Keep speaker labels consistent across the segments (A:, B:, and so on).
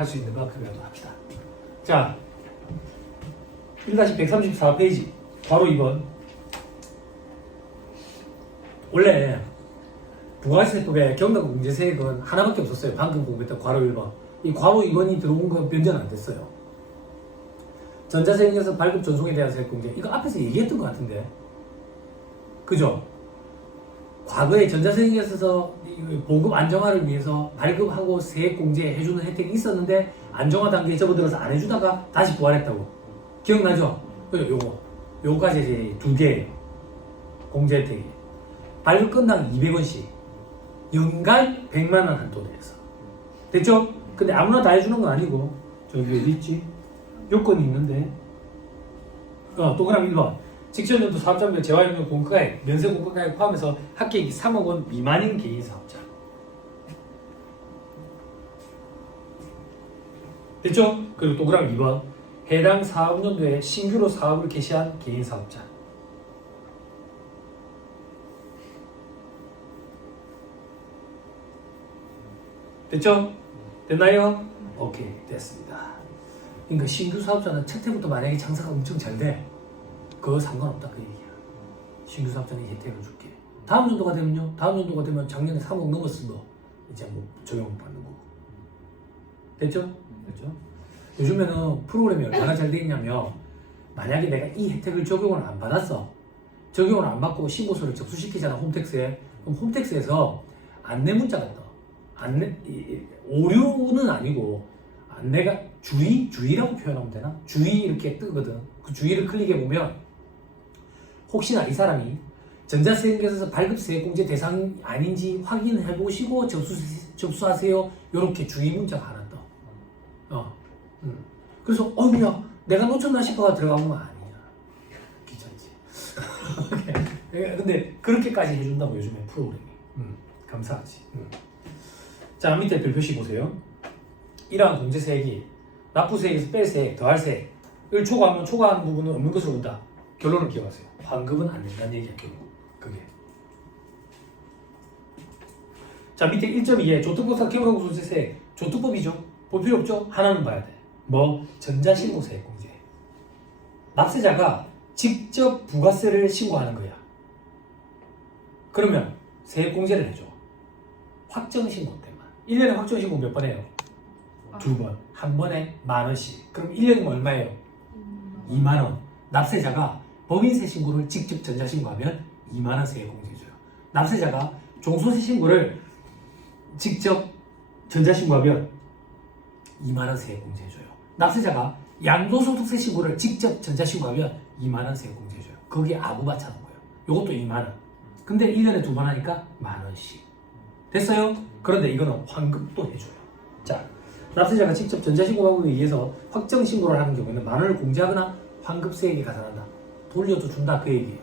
A: 할 수 있는 만큼이라도 합시다. 자, 1-134페이지 바로 2번 원래 부가세법에 경락 공제세액은 하나밖에 없었어요. 방금 공부했던 괄호 1번. 이 괄호 2번이 들어온 건 변경 안 됐어요. 전자세액에서 발급 전송에 대한 세액 공제. 이거 앞에서 얘기했던 것 같은데. 그죠? 과거에 전자세액에 있어서 이 보급 안정화를 위해서 발급하고 세액 공제 해주는 혜택이 있었는데 안정화 단계에 접어들어서 안 해주다가 다시 부활했다고. 기억나죠? 그죠? 요거. 요거까지 이제 두 개. 공제 혜택이. 발급 건당 200원씩. 연간 100만원 한도 내에서. 됐죠? 근데 아무나 다 해주는 건 아니고, 저기 어디 있지? 요건이 있는데, 어, 동그라미 1번. 직전연도 사업자별 재활용료 공과액, 면세 공과액 포함해서 합계액이 3억 원 미만인 개인 사업자. 됐죠? 그리고 동그라미 2번. 해당 사업연도에 신규로 사업을 개시한 개인 사업자. 됐죠? 됐나요? 오케이 됐습니다. 그러니까 신규 사업자는 첫 해부터 만약에 장사가 엄청 잘 돼, 그거 상관없다 그 얘기야. 신규 사업자는 혜택을 줄게. 다음 연도가 되면요. 다음 연도가 되면 작년에 3억 넘었으면 이제 뭐 적용 받는 거고. 됐죠? 됐죠? 요즘에는 프로그램이 얼마나 잘돼 있냐면 만약에 내가 이 혜택을 적용을 안 받았어. 적용을 안 받고 신고서를 접수시키잖아 홈택스에. 그럼 홈택스에서 안내 문자가 떠. 안내 오류는 아니고 안내가 주의 주의라고 표현하면 되나? 주의 이렇게 뜨거든. 그 주의를 클릭해 보면 혹시나 이 사람이 전자세액에서 발급세액공제 대상 아닌지 확인해 보시고 접수 접수하세요. 이렇게 주의 문자가 하나 떠. 어. 음. 그래서 어야 내가 놓쳤나 싶어가 들어가면 아니야. 귀찮지. 오케이. 근데 그렇게까지 해준다고 요즘에 프로그램이. 음, 감사하지. 음. 자 밑에 별표시 보세요. 이러한 공제세액이 납부세액에서 뺄 세액, 더할 세액을 초과하면 초과하는 부분은 없는 것으로 본다. 결론을 기억하세요. 환급은 안 된다는 얘기야 결국. 그게. 자 밑에 1.2에 조특법상 기본소득세액 조특법이죠. 볼 필요 없죠. 하나는 봐야 돼. 뭐 전자신고세액 공제. 납세자가 직접 부가세를 신고하는 거야. 그러면 세액 공제를 해줘. 확정 신고 때만. 1년에 확정 신고 몇 번 해요? 두 번. 한 번에 만 원씩. 그럼 1년이면 얼마예요? 2만 원. 납세자가 법인세 신고를 직접 전자신고하면 2만 원 세액 공제줘요. 납세자가 종소세 신고를 직접 전자신고하면 2만 원 세액 공제해줘요. 납세자가 양도소득세 신고를 직접 전자신고하면 2만 원 세액 공제해줘요. 거기에 아부바차는 거예요. 이것도 2만 원. 근데 1년에 두 번 하니까 만 원씩. 됐어요? 그런데 이거는 환급도 해줘요. 자, 납세자가 직접 전자신고하기 위해서 확정 신고를 하는 경우에는 만 원을 공제하거나 환급세액이 가산한다. 돌려도 준다 그 얘기예요.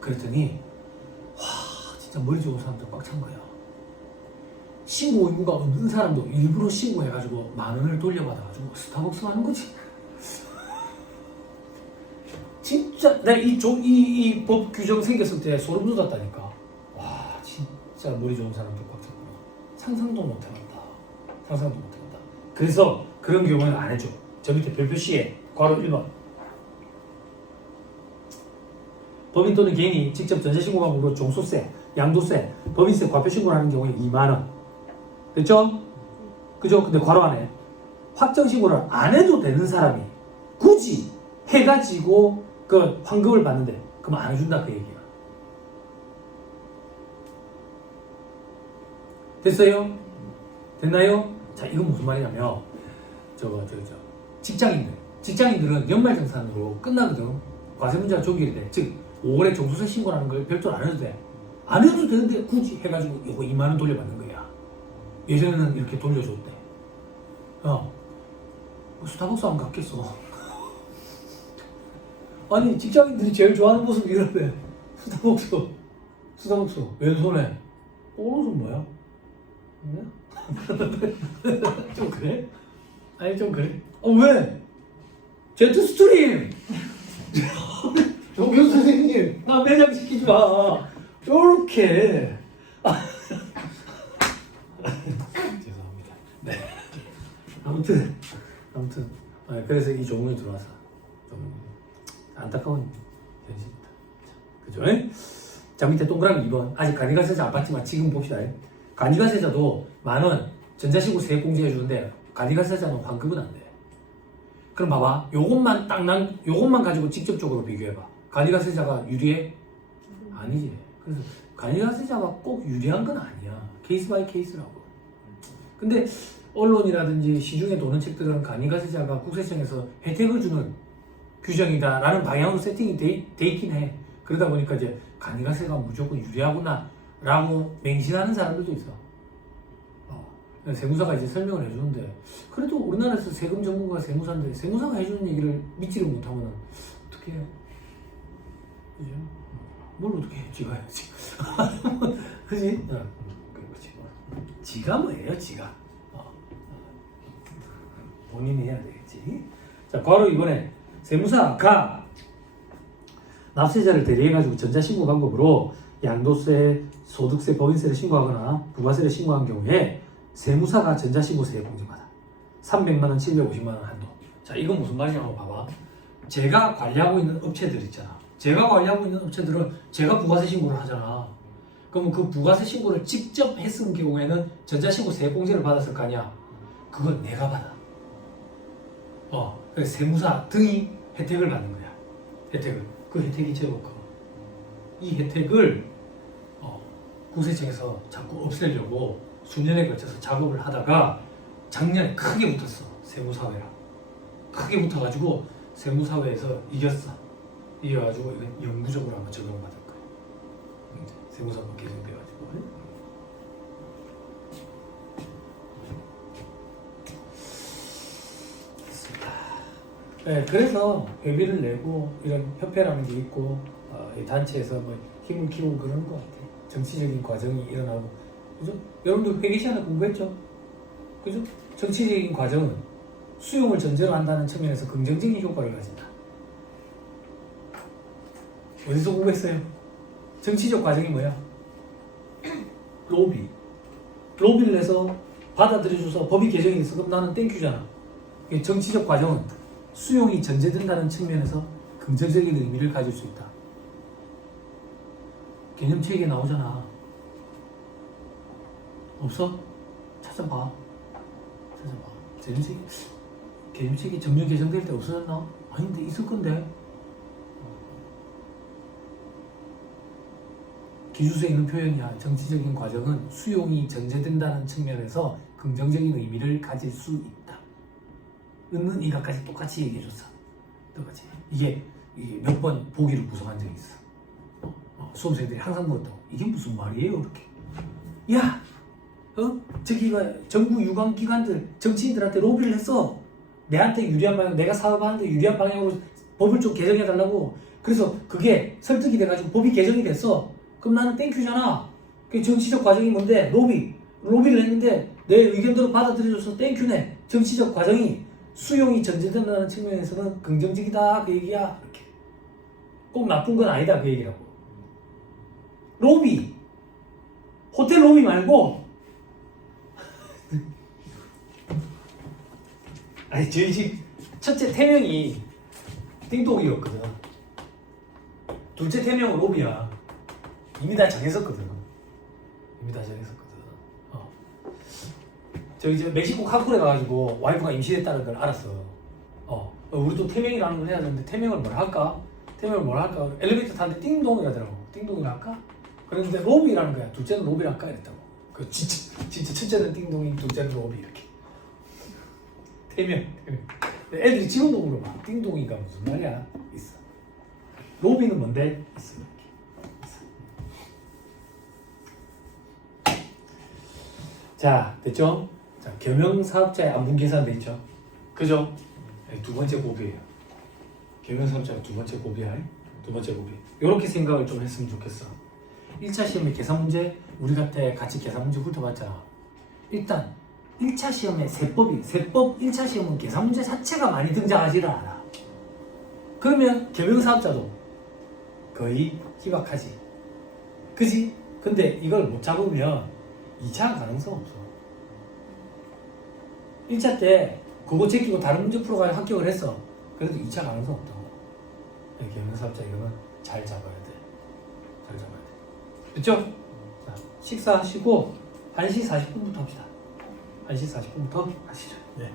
A: 그랬더니 와 진짜 머리 좋은 사람들 꽉 찬 거야. 신고 의무가 없는 사람도 일부러 신고해가지고 만 원을 돌려받아가지고 스타벅스 하는 거지. 진짜 내가 이이법 규정 생겼을 때 소름 돋았다니까. 와 진짜 머리 좋은 사람들 꽉 찼구나. 상상도 못해봤다. 상상도 못해봤다. 그래서 그런 경우는 안 해줘. 저 밑에 별표시에 괄호 1번. 법인 또는 개인이 직접 전자신고함으로 종소세, 양도세, 법인세 과표신고를 하는 경우에 2만 원. 됐죠? 그죠? 근데 괄호 안에 확정신고를 안 해도 되는 사람이 굳이 해가지고 그 환급을 받는데 그럼 안 해준다 그 얘기야. 됐어요? 됐나요? 자, 이건 무슨 말이냐면 저거 저거 저 직장인들 직장인들은 연말정산으로 끝나거든. 과세문제가 종결이 돼. 즉 5월에 종소세 신고라는 걸 별도로 안 해도 돼. 안 해도 되는데 굳이 해가지고 이거 2만 원 돌려받는 거야. 예전에는 이렇게 돌려줬대. 어. 뭐 스타벅스 안 갔겠어. 아니 직장인들이 제일 좋아하는 모습이 이런데 스타벅스 스타벅스 왼손에 오른손 뭐야? 응? 좀 그래? 아니 좀 그래? 어 왜? 제트 스트림 나 매장 시키지 마 요렇게 죄송합니다 네 아무튼 아무튼 아, 그래서 이 조문이 들어와서 좀 안타까운 현실입니다. 그죠? 예? 자 밑에 동그라미 2번 아직 간이가세자 안 봤지만 지금 봅시다. 간이가세자도 만원 전자식으로 세액 공제해 주는데 간이가세자는 환급은 안 돼. 그럼 봐봐 요것만 딱 난 요것만 가지고 직접적으로 비교해봐. 간이가세자가 유리해? 아니지. 그래서 간이가세자가 꼭 유리한 건 아니야. 케이스 바이 케이스라고. 근데 언론이라든지 시중에 도는 책들은 간이가세자가 국세청에서 혜택을 주는 규정이다라는 방향으로 세팅이 돼, 돼 있긴 해. 그러다 보니까 이제 간이가세가 무조건 유리하구나라고 맹신하는 사람들도 있어. 어. 세무사가 이제 설명을 해주는데 그래도 우리나라에서 세금 전문가가 세무사인데 세무사가 해주는 얘기를 믿지를 못하면 어떻게 해요? 그죠? 뭘 어떻게 해? 지가 해야지. 그지? 어. 그렇지. 지가 뭐예요? 지가. 어. 본인이 해야 되겠지. 자, 바로 이번에 세무사가 납세자를 대리해가지고 전자신고 방법으로 양도세, 소득세, 법인세를 신고하거나 부가세를 신고한 경우에 세무사가 전자신고 세액 공제받아. 300만 원, 750만 원 한도. 자, 이건 무슨 말이냐고 봐봐. 제가 관리하고 있는 업체들 있잖아. 제가 관리하고 있는 업체들은 제가 부가세 신고를 하잖아. 그러면 그 부가세 신고를 직접 했을 경우에는 전자신고 세액 공제를 받았을 거 아니야. 그건 내가 받아. 어, 그래서 세무사 등이 혜택을 받는 거야. 혜택을. 그 혜택이 커. 이 혜택을 어, 구세청에서 자꾸 없애려고 수년에 걸쳐서 작업을 하다가 작년에 크게 붙었어. 세무사회랑. 크게 붙어가지고 세무사회에서 이겼어. 이겨가지고 이건 영구적으로 한번 적용받을 거야. 음, 세무사법 개정돼가지고. 네, 그래서 회비를 내고 이런 협회라는 게 있고 어, 이 단체에서 뭐 힘을 키우고 그러는 것 같아요. 정치적인 과정이 일어나고 그죠? 여러분들 회계 시간에 공부했죠? 그죠? 정치적인 과정은 수용을 전제로 한다는 측면에서 긍정적인 효과를 가진다. 어디서 공부했어요? 정치적 과정이 뭐야? 로비. 로비를 해서 받아들여줘서 법이 개정이 됐어. 그럼 나는 땡큐잖아. 정치적 과정은 수용이 전제된다는 측면에서 긍정적인 의미를 가질 수 있다. 개념책에 나오잖아. 없어? 찾아봐. 찾아봐. 개념책, 개념책이 정년 개정될 때 없어졌나? 아닌데, 있을 건데. 기준서에 있는 표현이야. 정치적인 과정은 수용이 전제된다는 측면에서 긍정적인 의미를 가질 수 있다. 은는 이가까지 똑같이 얘기해줬어. 똑같이. 이게, 이게 몇 번 보기를 구성한 적이 있어. 어, 어, 수험생들이 항상 물었다고. 이게 무슨 말이에요? 이렇게. 야! 어? 저기, 뭐, 정부 유관 기관들, 정치인들한테 로비를 했어. 내한테 유리한 방향, 내가 사업하는데 유리한 방향으로 법을 좀 개정해 달라고. 그래서 그게 설득이 돼가지고 법이 개정이 됐어. 그럼 나는 땡큐잖아. 그 정치적 과정이 뭔데? 로비. 로비를 했는데 내 의견대로 받아들여줘서 땡큐네. 정치적 과정이 수용이 전제된다는 측면에서는 긍정적이다. 그 얘기야. 이렇게. 꼭 나쁜 건 아니다. 그 얘기라고. 로비. 호텔 로비 말고. 아니, 저희 집 첫째 태명이 띵동이었거든. 둘째 태명은 로비야. 이미 다 정했었거든. 이미 다 정했었거든. 어. 저 이제 멕시코 카쿠레 가가지고 와이프가 임신했다는 걸 알았어. 어. 어, 우리도 태명이라는 걸 해야 되는데 태명을 뭘 할까? 태명을 뭘 할까? 엘리베이터 타는데 띵동이라더라고. 띵동이 할까? 그랬는데 로비라는 거야. 둘째는 로비를 할까? 이랬다고. 그 진짜 진짜 첫째는 띵동이, 둘째는 로비 이렇게. 태명. 태명. 애들이 지금도 물어봐. 띵동이가 무슨 말이야? 있어. 로비는 뭔데? 있어. 이렇게. 자, 됐죠? 자, 겸용사업자의 안분 계산돼 있죠? 그죠? 네, 두 번째 고비예요. 겸용사업자가 두 번째 고비야. 두 번째 고비. 이렇게 생각을 좀 했으면 좋겠어. 1차 시험에 계산 문제, 우리가 때 같이 계산 문제 훑어봤잖아. 일단 1차 시험에 세법이, 세법 1차 시험은 계산 문제 자체가 많이 등장하지를 않아. 그러면 겸용사업자도 거의 희박하지. 그지? 근데 이걸 못 잡으면 2차 가능성 없어. 1차 때 그거 제끼고 다른 문제 풀어가지고 합격을 했어. 그래도 2차 가능성 없다고. 네, 경영사업자 이거는 잘 잡아야 돼. 잘 잡아야 돼. 됐죠? 자, 식사하시고 1시 40분부터 합시다. 1시 40분부터 하시죠.
B: 네.